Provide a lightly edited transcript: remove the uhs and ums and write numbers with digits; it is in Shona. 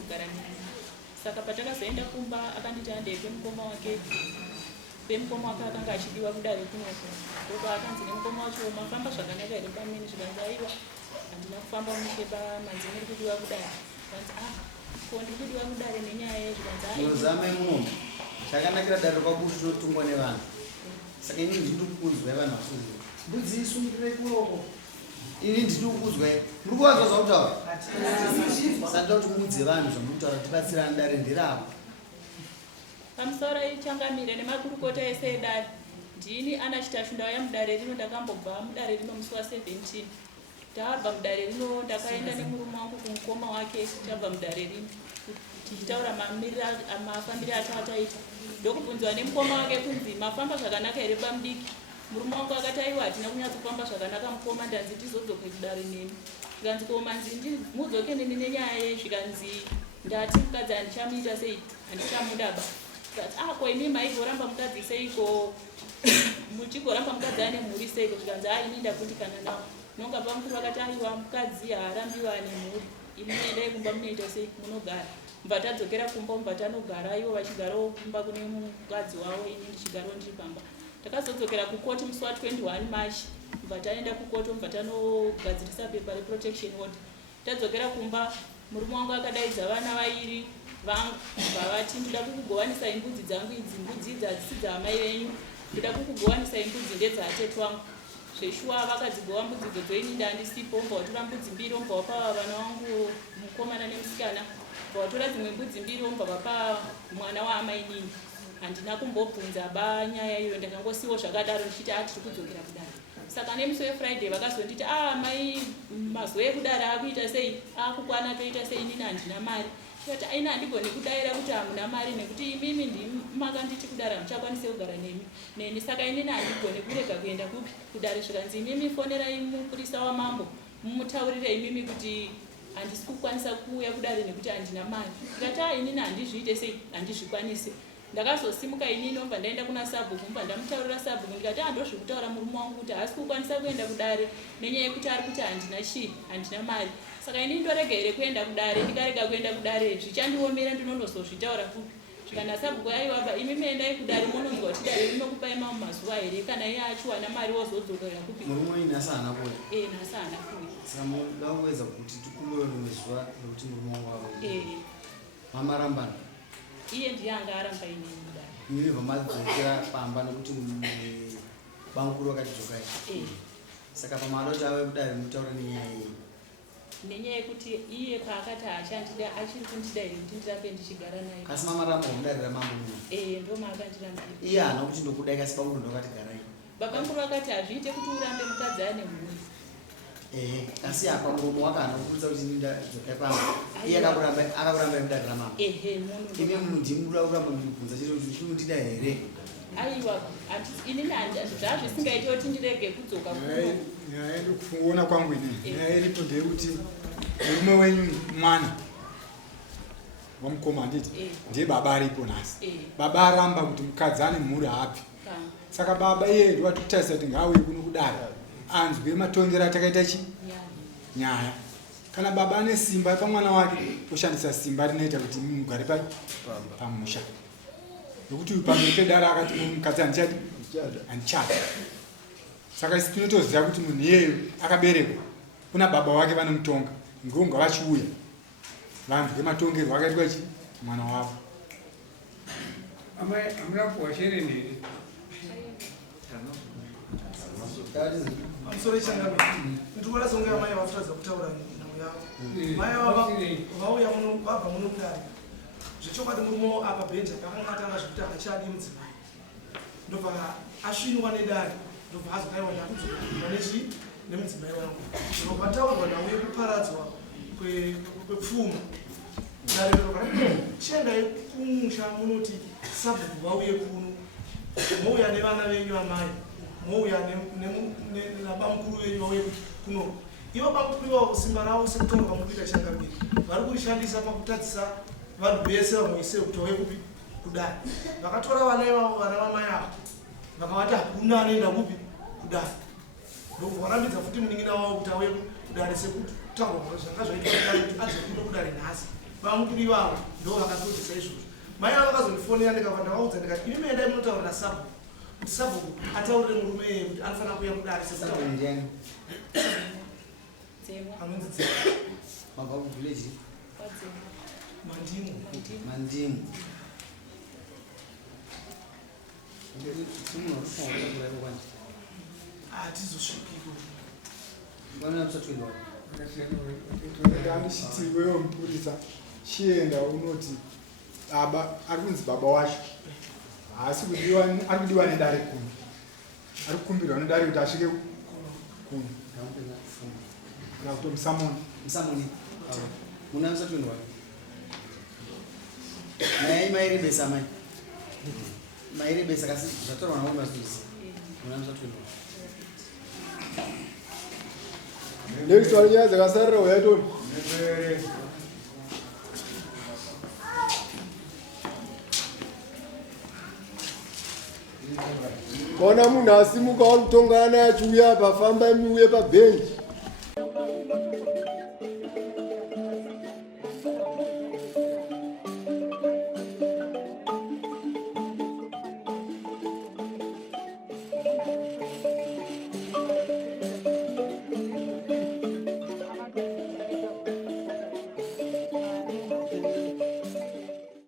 kugara neni. Saka patakazoenda kumba akanditi andei pemukoma wake akanga achidiwa kudare kunoko. Ndoko akanzi nemukoma wacho mafamba zvakanaka here pamene, zvikanzi aiwa handina kufamba musheba, manzi muri kudiwa kudare. Kanzi ko ndiri kudiwa kudare nenyaya yezvikanzi unozama imomo chakanakira dare kwabushu rinotungwa nevanhu. Saka ini ndiri kukudzwa vanhu vasuzi mbudzi isungirire kuroko, ini ndiri kukudzwa muri kuvanzwa zvakutaura. Sandida kuti muudze vanhu zvamutaura tibatsirane dare ndirako. Pamusoro ichangamire nemakurukota ese edare. Ndini Ana Chitashu ndauya mudare rino, ndakambobva mudare rino musi wa17. Tabva mudare rino ndakaenda nemurume wangu kumukoma wake, tabva mudare rino tichitaura mafambiro atataita. Ndokubvunzwa nemukoma wake kunzi mafamba zvakanaka here pamudiki. Murume wangu akati aiwa hatina kunyatsofamba zvakanaka mukoma, ndanzi tizodzoke kudare nemi. Zvikanzi komanzi mudzoke neni nenyaya yezvikanzi ndati mukadzi handichamuita sei, handichamudaba. Ko imi maigoramba mukadzi seiko muchigoramba mukadzi ane mhuri seiko. Zvikanzi ini ndakundikana nawo. Nonga pamukuru vakati aiwa mukadzi haarambiwa ane mhuri, imi muendai kumba munoita sei, munogara. Mubva tadzokera kumba, mubva tanogara ivo vachigarawo kumba kune mukadzi wavo, ini ndichigarawo ndiri pamba. Takazodzokera kukoti musi wa21 March. Mubva taenda kukoti, mubva tanogadzirisa pepa reprotection order. Tadzokera kumba, murume wangu akadaidza vana vairi vangu vavati ndoda kukugowanisa imbudzi dzangu idzi, mbudzi idzi hadzisi dzaamai venyu, ndoda kukugowanisa imbudzi ndedzaatete wangu. Zveshuwa vakadzigowa mbudzi dzo dzoini ndandisipo, mbva watora mbudzi mbiri, mbva wapa vana vangu mukomana nemusikana, mbva watora dzimwe mbudzi mbiri, mbva vapa mwana waamai nini. Handina kumbobvunza ba nyaya iyo, ndakangosiwo zvakadaro ndichiti tiri kudzokera kudare. Saka nemusi weFriday vakazonditi mai mazuva ekudare akuita sei, akukwana toita sei, inini handina mari. Tikati aina handigoni kudaira kuti hamuna mari nekuti imimi ndimi makanditi kudare hamuchakwanise kugara neni. Saka inini handigoni kurega kuenda kudare. Zvikanzi imimi fonerai mupurisa wamambo mumutaurire imimi kuti handisi kukwanisa kuuya kudare nekuti handina mari. Tikati inini handizviite sei, handizvikwanise. Ndakazosimuka inini ndobva ndaenda kuna sabhuku, mbva ndamutaurira sabhuku ndikati ndozvikutaura murume wangu kuti haasi kukwanisa kuenda kudare nenyaya yekuti ari kuti handina chii, handina mari. Saka inini ndorega here kuenda kudare. Ndikarega kuenda kudare zvichandiomera, ndinondozozvitaura kupi. Zvikana sabhuku aiwaba imi muendai kudare munonzwa kuti dare rinokupai mamwe mazuva here, kana iye achiwana mari wozodzokera kupi. Murume wenyu nhasi haana kuuya. Nhasi haana kuuya. Saka muda kuwedza kuti tikumbire rimwe zuva rokuti murume wangu auye. Mamarambana. Iye ndiye anga aramba inini kudare. Iye vamadzokera pamba nekuti bamukuru vakadzokai. Saka pamadoti ave kudare mutaure nenyaya iyi. Nenyaya yekuti iye paakati haachandida achiri kundida here kuti ndirambe ndichigara naye. Kasi mamaramba mudarira mambo muno. Ndomaakandiraambira. Iye haana kuti ndokudai, kasi pamuri ndokati garai. Babamukuru vakati hazviite kuti urambe mukadzi ane mhuri. Asi apa muromo wake haana kukuudza kuti ndidzokai pamba. Iye akakuramba mudarira mambo. Imi mundimuda kuramba mubvunza chete kuti chinondida here. Aiwa inini zvazvisingaiti kuti ndirege kudzoka kuno. Nyaya kuona kwangu ini nyaya iripo ndeyekuti murume wenyu mwana wamukoma handiti ndiye baba aripo nhasi. Baba aramba kuti mukadzi ane mhuri haabvi. Saka baba iye ndiwatokutarisa kuti ngaauye kuno kudare anzwe matongero atakaita nyaya. Kana baba ane simba pamwana wake oshandisa simba rinoita kuti mugare pamusha. Nokuti pamberi pedare akati mukadzi handichada. Saka isi tinotoziva kuti munhu iyeyo akaberekwa kuna baba wake vanomutonga, ngonga vachiuya vanzwe matongerwo akaitwa mwana wavo. Hamuna kuwashere nhere. Amusore changame. Ndikubona songe amai vafutaza kutaura namo yavo. Mai vauya muno vabva muno kudare. Zvichokwadi murume apa bhenja pakanga atanga zvekuti hachadi mudzimai. Ndobva asvinwa nedare. Ndobva azokaiwa ndakudzoka nechi nemudzimai wangu. Ndobva pataurwa ndauye kuparadzwa kwepfuma. Dare rokati chiendai kumusha munoti sabhuku vauye kuno. Mouya nevana venyu amai. Mouya nabamukuru venyu vauye kuno. Ivo bamukuru vavo simba ravo sekutaurwa mukuita changamiri. Vari kurishandisa pakutadzisa vanhu vese vamuise kuti vauye kupi kudare. Vakatora vana ivavo, vana vamai avo. Vakavati hakuna anoenda kupi kudare. Ndokuvarambidza futi munin'ina wavo kuti auye kudare sekutaurwa zvanga zvaitwa kuti adzokere kudare nhasi. vamukuru ivavo ndo vakatozisa izvozvo. Mai avo vakazondifonera ndikabva ndavaudza ndikati ini mendai munotaurira sabhuku kuti sabhuku ataurire murume eye kuti anofanira kuuya kudare ndiani anonzi Dzemwa mabva kuvhileji Mandimu. Hatizosvikiko andishiti iwewo mupurisa chienda unoti baba ari kunzi baba wacho haasi ari kudiwa nedare kuno, ari kukumbirwa nedare kuti asvike kuno kana kuti musamoni muna musatwendwa nai mairebesa mai mairebesa kasi zvatorwa navo mazvisi muna musatwendwa next one nyaya dzakasarira uyaitoni kaona munhu asimuka ari kutongana achiuya pafamba miuye pabhenji